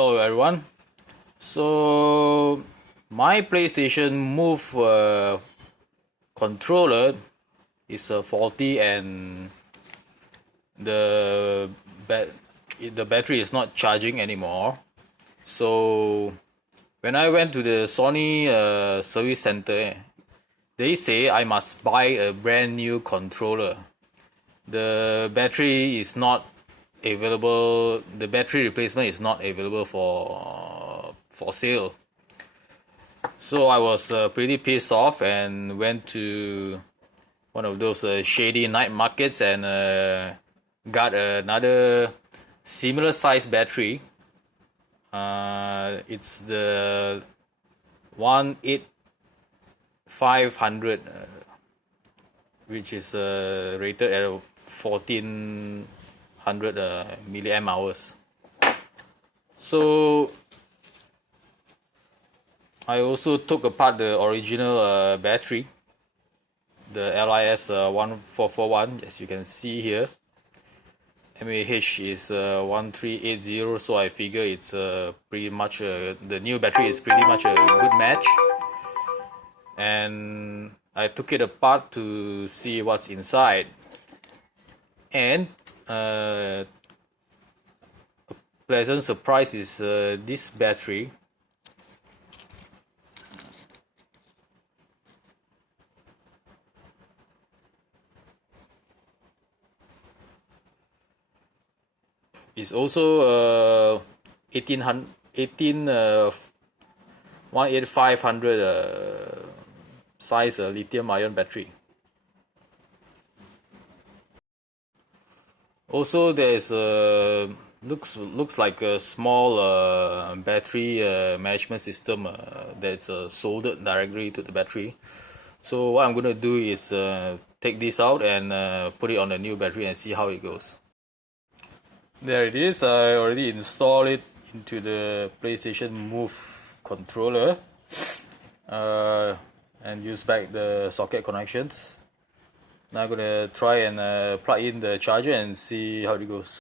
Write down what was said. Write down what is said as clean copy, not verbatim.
Hello everyone. So my PlayStation Move controller is faulty, and the battery is not charging anymore. So when I went to the Sony service center, they say I must buy a brand new controller. The battery is not available. The battery replacement is not available for sale. So I was pretty pissed off and went to one of those shady night markets and got another similar size battery. It's the 18500, which is rated at 1400 milliamp hours. So I also took apart the original battery, the LIS 1441, as you can see here. MAH is 1380, so I figure it's pretty much the new battery is pretty much a good match. And I took it apart to see what's inside, and a pleasant surprise is this battery. It's also 18500 size lithium ion battery. Also, there's looks like a small battery management system that's soldered directly to the battery. So what I'm gonna do is take this out and put it on the new battery and see how it goes. There it is. I already installed it into the PlayStation Move controller and use back the socket connections. Now I'm gonna try and plug in the charger and see how it goes.